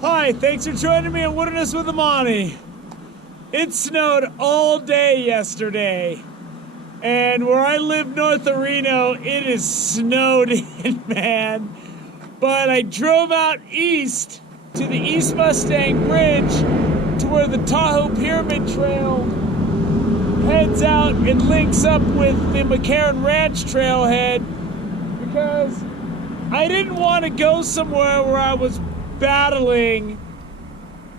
Hi, thanks for joining me on Wilderness with Amani. It snowed all day yesterday, and where I live north of Reno, it is snowed in, man. But I drove out east to the East Mustang Bridge to where the Tahoe Pyramid Trail heads out and links up with the McCarran Ranch Trailhead, because I didn't want to go somewhere where I was battling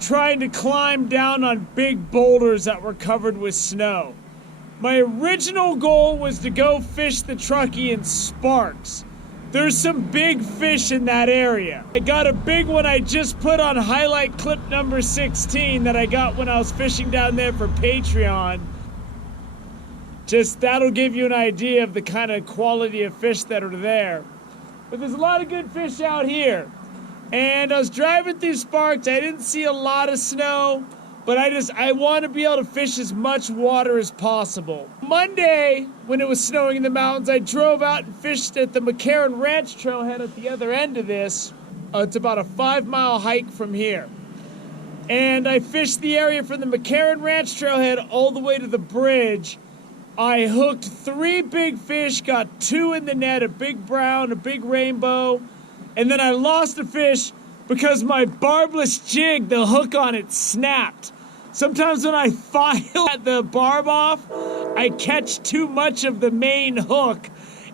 trying to climb down on big boulders that were covered with snow. My original goal was to go fish the Truckee in Sparks. There's some big fish in that area. I got a big one I just put on highlight clip number 16 that I got when I was fishing down there for Patreon. Just that'll give you an idea of the kind of quality of fish that are there. But there's a lot of good fish out here. And I was driving through Sparks. I didn't see a lot of snow, but I want to be able to fish as much water as possible. Monday, when it was snowing in the mountains, I drove out and fished at the McCarran Ranch Trailhead at the other end of this. It's about a 5-mile hike from here. And I fished the area from the McCarran Ranch Trailhead all the way to the bridge. I hooked 3 big fish, got 2 in the net, a big brown, a big rainbow. And then I lost a fish because my barbless jig, the hook on it, snapped. Sometimes when I file the barb off, I catch too much of the main hook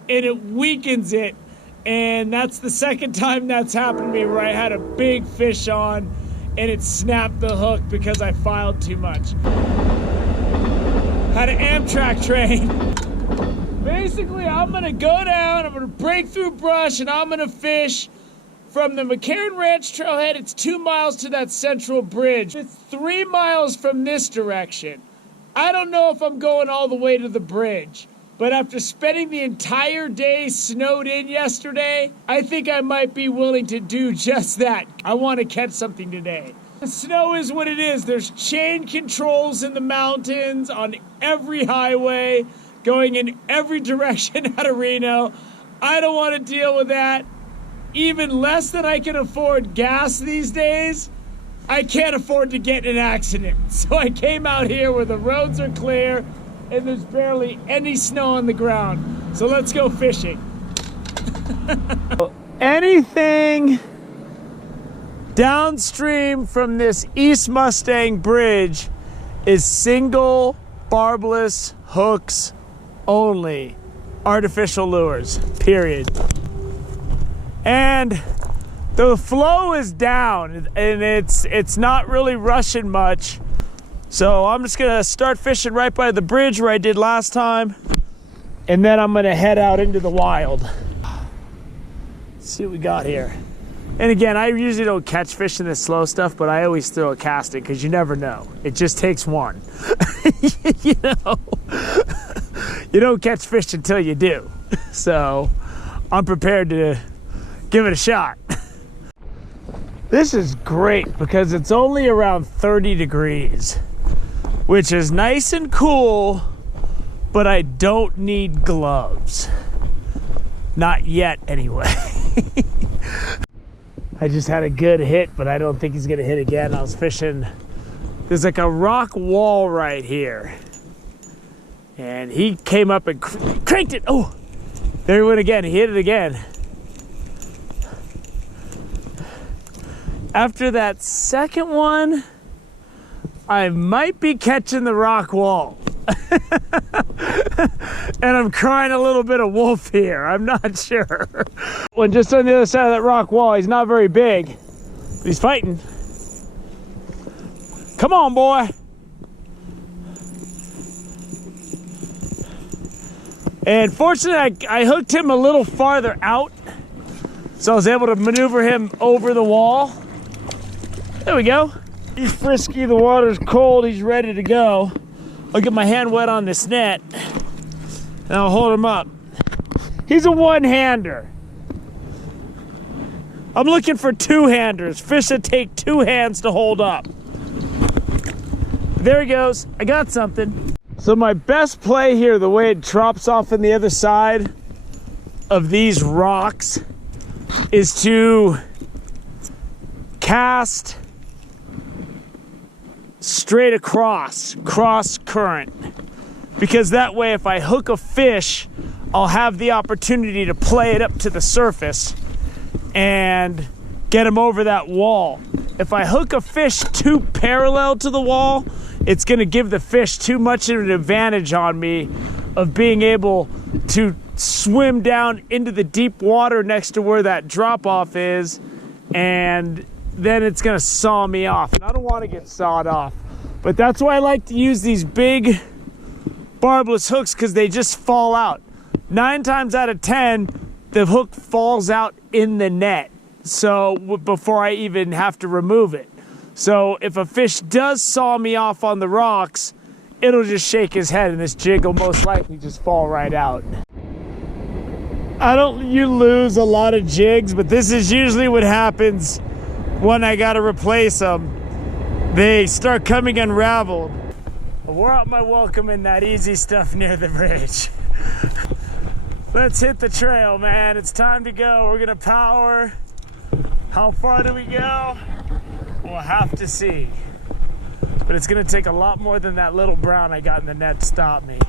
and it weakens it. And that's the second time that's happened to me, where I had a big fish on and it snapped the hook because I filed too much. Had an Amtrak train. Basically, I'm gonna go down, I'm gonna break through brush, and I'm gonna fish from the McCarran Ranch Trailhead. It's 2 miles to that central bridge. It's 3 miles from this direction. I don't know if I'm going all the way to the bridge, but after spending the entire day snowed in yesterday, I think I might be willing to do just that. I want to catch something today. The snow is what it is. There's chain controls in the mountains on every highway, going in every direction out of Reno. I don't want to deal with that. Even less than I can afford gas these days, I can't afford to get in an accident. So I came out here where the roads are clear and there's barely any snow on the ground. So let's go fishing. Anything downstream from this East Mustang Bridge is single barbless hooks only, artificial lures, period. And the flow is down and it's not really rushing much. So I'm just gonna start fishing right by the bridge where I did last time, and then I'm gonna head out into the wild. Let's see what we got here. And again, I usually don't catch fish in this slow stuff, but I always throw a casting because you never know. It just takes one. You know, you don't catch fish until you do. So I'm prepared to give it a shot. This is great because it's only around 30 degrees, which is nice and cool, but I don't need gloves. Not yet, anyway. I just had a good hit, but I don't think he's gonna hit again. I was fishing, there's like a rock wall right here. And he came up and cranked it. Oh, there he went again, he hit it again. After that second one, I might be catching the rock wall. And I'm crying a little bit of wolf here, I'm not sure. When just on the other side of that rock wall, he's not very big, but he's fighting. Come on, boy. And fortunately, I hooked him a little farther out, so I was able to maneuver him over the wall. There we go. He's frisky, the water's cold, he's ready to go. I'll get my hand wet on this net and I'll hold him up. He's a one-hander. I'm looking for two-handers, fish that take 2 hands to hold up. There he goes, I got something. So my best play here, the way it drops off on the other side of these rocks, is to cast straight across, cross current. Because that way if I hook a fish, I'll have the opportunity to play it up to the surface and get him over that wall. If I hook a fish too parallel to the wall, it's gonna give the fish too much of an advantage on me of being able to swim down into the deep water next to where that drop off is, and then it's gonna saw me off, and I don't want to get sawed off. But that's why I like to use these big barbless hooks, because they just fall out. 9 times out of 10, the hook falls out in the net, so before I even have to remove it. So if a fish does saw me off on the rocks, it'll just shake his head and this jig will most likely just fall right out. You lose a lot of jigs, but this is usually what happens when I gotta replace them. They start coming unraveled. We're out my welcome in that easy stuff near the bridge. Let's hit the trail, man. It's time to go. We're gonna power. How far do we go? We'll have to see. But it's gonna take a lot more than that little brown I got in the net to stop me.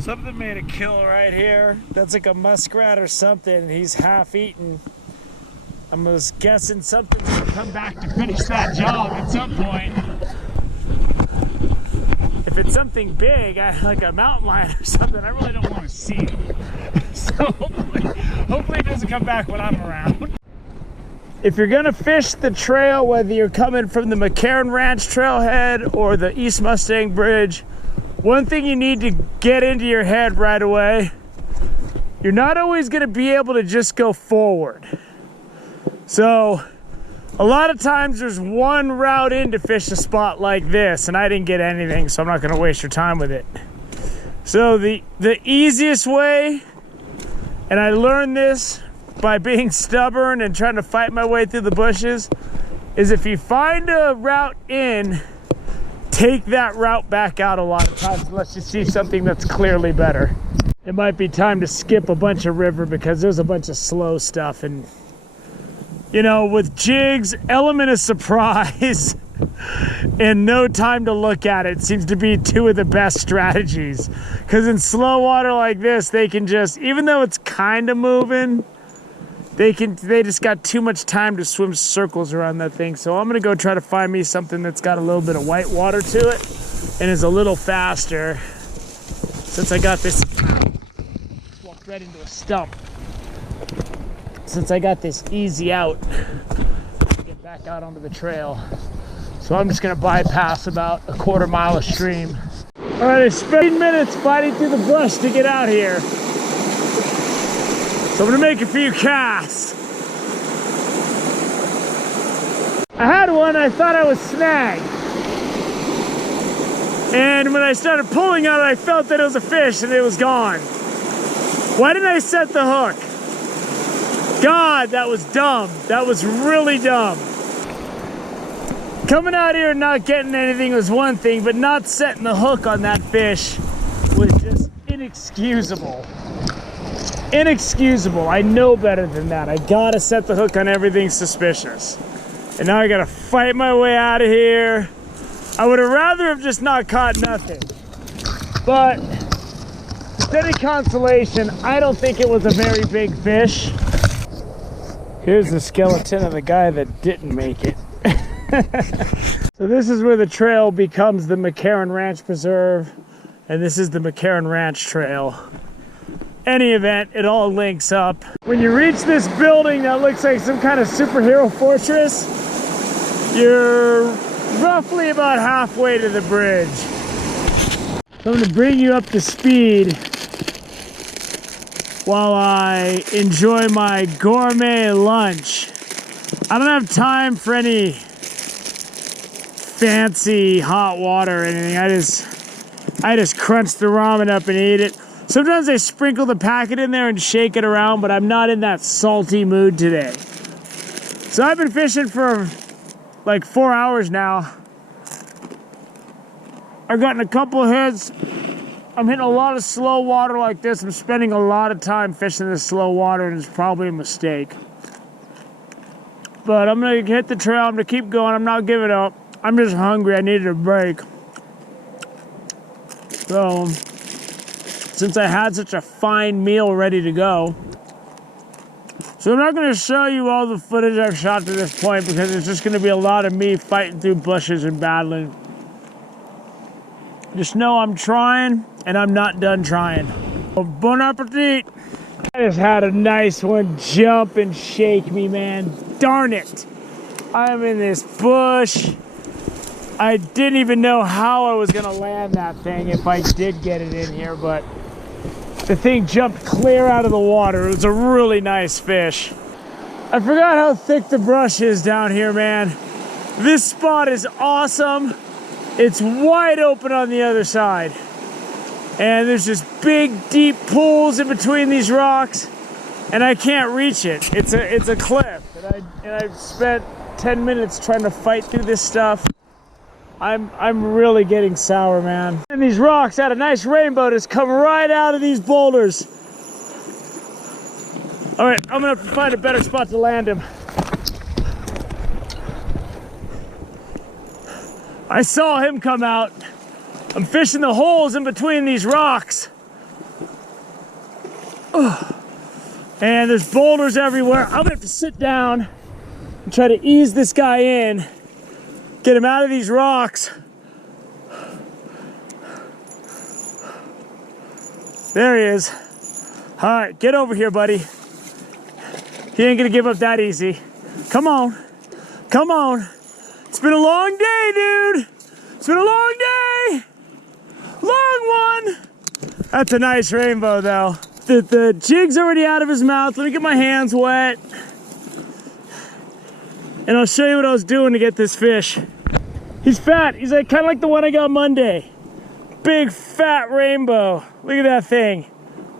Something made a kill right here. That's like a muskrat or something. He's half eaten. I'm just guessing something's gonna come back to finish that job at some point. If it's something big, like a mountain lion or something, I really don't want to see it. So hopefully it doesn't come back when I'm around. If you're gonna fish the trail, whether you're coming from the McCarran Ranch trailhead or the East Mustang Bridge, one thing you need to get into your head right away, you're not always gonna be able to just go forward. So a lot of times there's one route in to fish a spot like this, and I didn't get anything, so I'm not gonna waste your time with it. So the easiest way, and I learned this by being stubborn and trying to fight my way through the bushes, is if you find a route in, take that route back out a lot of times unless you see something that's clearly better. It might be time to skip a bunch of river because there's a bunch of slow stuff, and you know, with jigs, element of surprise and no time to look at it seems to be 2 of the best strategies. Because in slow water like this, they can just, even though it's kind of moving, they just got too much time to swim circles around that thing. So I'm gonna go try to find me something that's got a little bit of white water to it and is a little faster. Since I got this, walked right into a stump. Since I got this easy out to get back out onto the trail. So I'm just gonna bypass about a 1/4 mile of stream. All right, I spent minutes fighting through the brush to get out here. So I'm gonna make a few casts. I had one, I thought I was snagged. And when I started pulling on it, I felt that it was a fish and it was gone. Why didn't I set the hook? God, that was dumb. That was really dumb. Coming out here and not getting anything was one thing, but not setting the hook on that fish was just inexcusable. Inexcusable. I know better than that. I gotta set the hook on everything suspicious. And now I gotta fight my way out of here. I would have rather have just not caught nothing. But with any consolation, I don't think it was a very big fish. Here's the skeleton of the guy that didn't make it. So this is where the trail becomes the McCarran Ranch Preserve, and this is the McCarran Ranch Trail. Any event, it all links up. When you reach this building that looks like some kind of superhero fortress, you're roughly about halfway to the bridge. So I'm gonna bring you up to speed while I enjoy my gourmet lunch. I don't have time for any fancy hot water or anything. I just crunch the ramen up and eat it. Sometimes I sprinkle the packet in there and shake it around, but I'm not in that salty mood today. So I've been fishing for like 4 hours now. I've gotten a couple hits. I'm hitting a lot of slow water like this. I'm spending a lot of time fishing this slow water, and it's probably a mistake. but I'm gonna hit the trail. I'm gonna keep going. I'm not giving up. I'm just hungry. I needed a break. So, since I had such a fine meal ready to go, so I'm not gonna show you all the footage I've shot to this point because it's just gonna be a lot of me fighting through bushes and battling. Just know I'm trying and I'm not done trying. Bon appetit. I just had a nice one jump and shake me, man. Darn it. I'm in this bush. I didn't even know how I was gonna land that thing if I did get it in here, but the thing jumped clear out of the water. It was a really nice fish. I forgot how thick the brush is down here, man. This spot is awesome. It's wide open on the other side. And there's just big, deep pools in between these rocks, and I can't reach it. It's a cliff, and I've spent 10 minutes trying to fight through this stuff. I'm really getting sour, man. And these rocks had a nice rainbow just come right out of these boulders. All right, I'm gonna find a better spot to land him. I saw him come out. I'm fishing the holes in between these rocks. Ugh. And there's boulders everywhere. I'm gonna have to sit down and try to ease this guy in, get him out of these rocks. There he is. All right, get over here, buddy. He ain't gonna give up that easy. Come on, come on. It's been a long day, dude. It's been a long day. Long one. That's a nice rainbow, though. The jig's already out of his mouth. Let me get my hands wet. And I'll show you what I was doing to get this fish. He's fat. He's like kind of like the one I got Monday. Big fat rainbow. Look at that thing.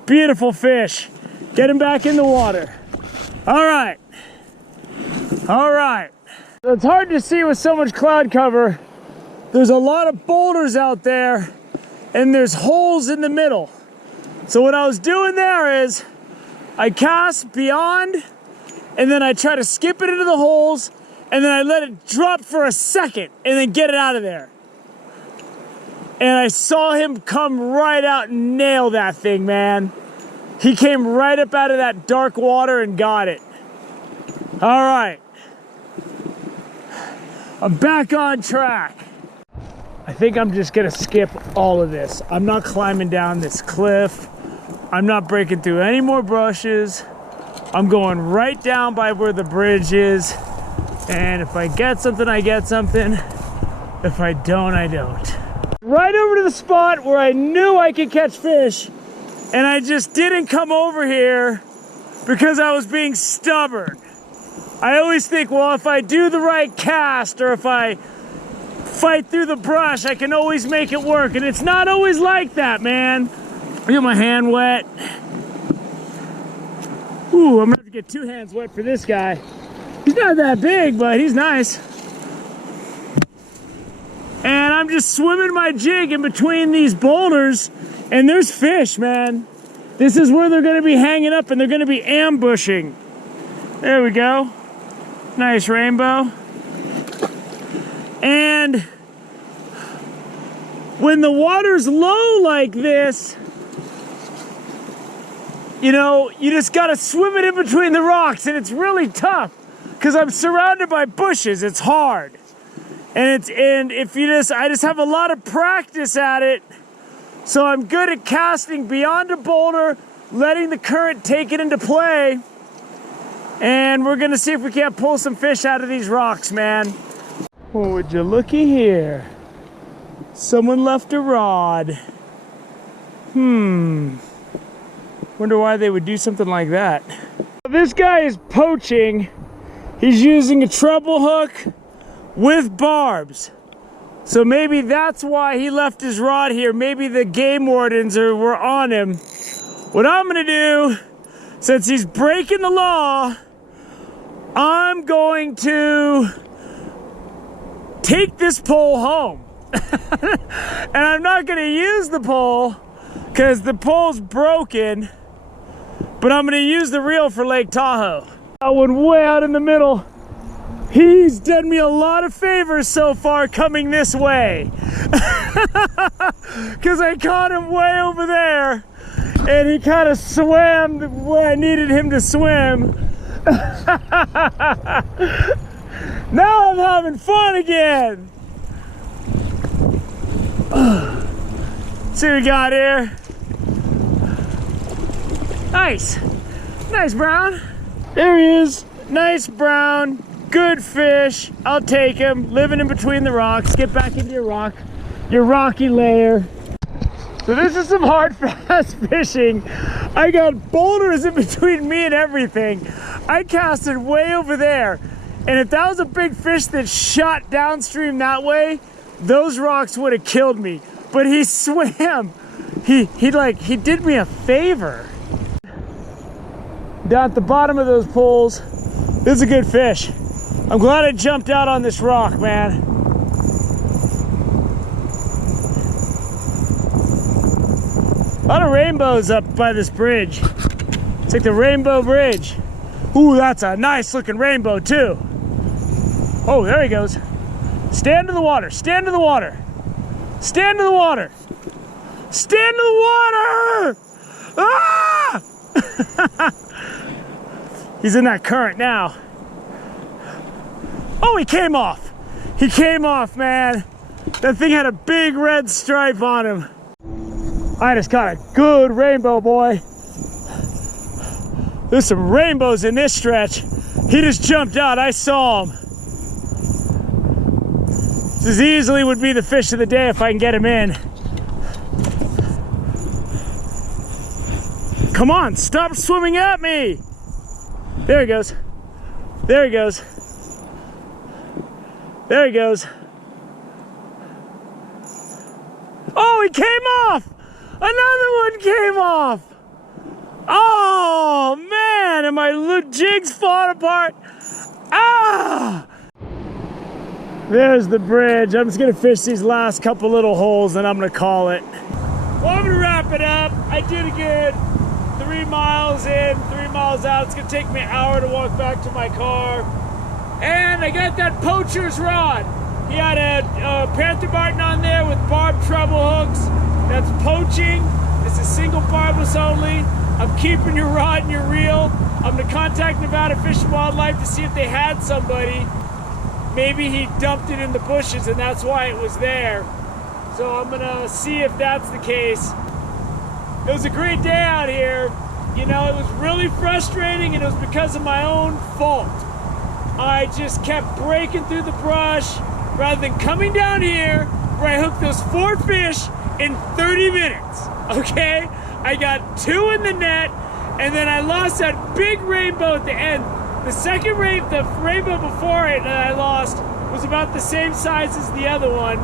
Beautiful fish. Get him back in the water. All right. All right. It's hard to see with so much cloud cover. There's a lot of boulders out there, and there's holes in the middle. So what I was doing there is I cast beyond, and then I try to skip it into the holes, and then I let it drop for a second and then get it out of there. And I saw him come right out and nail that thing, man. He came right up out of that dark water and got it. All right. I'm back on track. I think I'm just gonna skip all of this. I'm not climbing down this cliff. I'm not breaking through any more brushes. I'm going right down by where the bridge is. And if I get something, I get something. If I don't, I don't. Right over to the spot where I knew I could catch fish. And I just didn't come over here because I was being stubborn. I always think, well, if I do the right cast or if I fight through the brush, I can always make it work. And it's not always like that, man. I get my hand wet. Ooh, I'm gonna have to get 2 hands wet for this guy. He's not that big, but he's nice. And I'm just swimming my jig in between these boulders, and there's fish, man. This is where they're gonna be hanging up, and they're gonna be ambushing. There we go. Nice rainbow. And when the water's low like this, you know, you just gotta swim it in between the rocks, and it's really tough because I'm surrounded by bushes. It's hard. And I just have a lot of practice at it. So I'm good at casting beyond a boulder, letting the current take it into play. And we're gonna see if we can't pull some fish out of these rocks, man. Oh, would you looky here? Someone left a rod. Wonder why they would do something like that. This guy is poaching. He's using a treble hook with barbs. So maybe that's why he left his rod here. Maybe the game wardens were on him. What I'm gonna do, since he's breaking the law, I'm going to take this pole home. And I'm not gonna use the pole because the pole's broken, but I'm gonna use the reel for Lake Tahoe. That one way out in the middle. He's done me a lot of favors so far coming this way. Because I caught him way over there and he kind of swam where I needed him to swim. Now I'm having fun again. See what we got here. Nice. Nice brown. There he is. Nice brown. Good fish. I'll take him. Living in between the rocks. Get back into your rocky lair. So this is some hard, fast fishing. I got boulders in between me and everything. I casted way over there. And if that was a big fish that shot downstream that way, those rocks would have killed me. But he swam. He did me a favor. Down at the bottom of those pools, this is a good fish. I'm glad I jumped out on this rock, man. A lot of rainbows up by this bridge. It's like the Rainbow Bridge. Ooh, that's a nice looking rainbow too. Oh, there he goes. Stand to the water, stand to the water. Stand to the water. Stand to the water! Ah! He's in that current now. Oh, he came off. He came off, man. That thing had a big red stripe on him. I just caught a good rainbow, boy. There's some rainbows in this stretch. He just jumped out, I saw him. This easily would be the fish of the day if I can get him in. Come on, stop swimming at me. There he goes. There he goes. There he goes. Oh, he came off. Another one came off. Oh, man, and my jig's falling apart. Ah! There's the bridge. I'm just gonna fish these last couple little holes and I'm gonna call it. Well, I'm gonna wrap it up. I did a good 3 miles in, 3 miles out. It's gonna take me an hour to walk back to my car. And I got that poacher's rod. He had a Panther Martin on there with barbed treble hooks. That's poaching. This is single barbless only. I'm keeping your rod and your reel. I'm gonna contact Nevada Fish and Wildlife to see if they had somebody. Maybe he dumped it in the bushes and that's why it was there. So I'm gonna see if that's the case. It was a great day out here. You know, it was really frustrating and it was because of my own fault. I just kept breaking through the brush rather than coming down here where I hooked those 4 fish in 30 minutes, okay? I got 2 in the net and then I lost that big rainbow at the end. The second the rainbow before it that I lost was about the same size as the other one.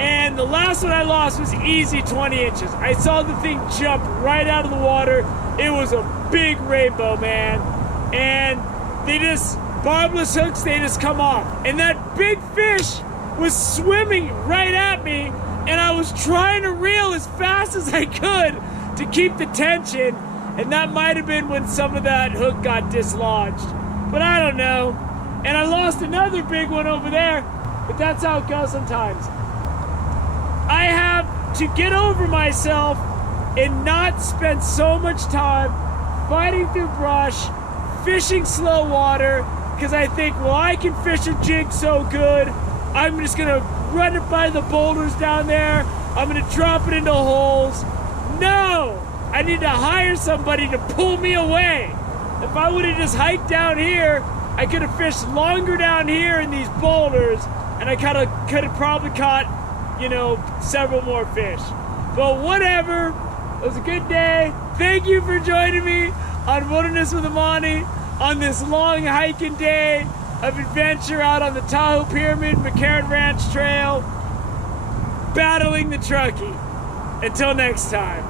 And the last one I lost was easy 20 inches. I saw the thing jump right out of the water. It was a big rainbow, man. And they just, barbless hooks, they just come off. And that big fish was swimming right at me. And I was trying to reel as fast as I could to keep the tension. And that might have been when some of that hook got dislodged. But I don't know. And I lost another big one over there. But that's how it goes sometimes. I have to get over myself and not spend so much time fighting through brush, fishing slow water, because I think, well, I can fish a jig so good, I'm just gonna run it by the boulders down there, I'm gonna drop it into holes. No! I need to hire somebody to pull me away. If I would have just hiked down here, I could have fished longer down here in these boulders, and I could have probably caught, you know, several more fish. But whatever, it was a good day. Thank you for joining me on Wilderness with Amani on this long hiking day of adventure out on the Tahoe Pyramid McCarran Ranch Trail, battling the Truckee. Until next time.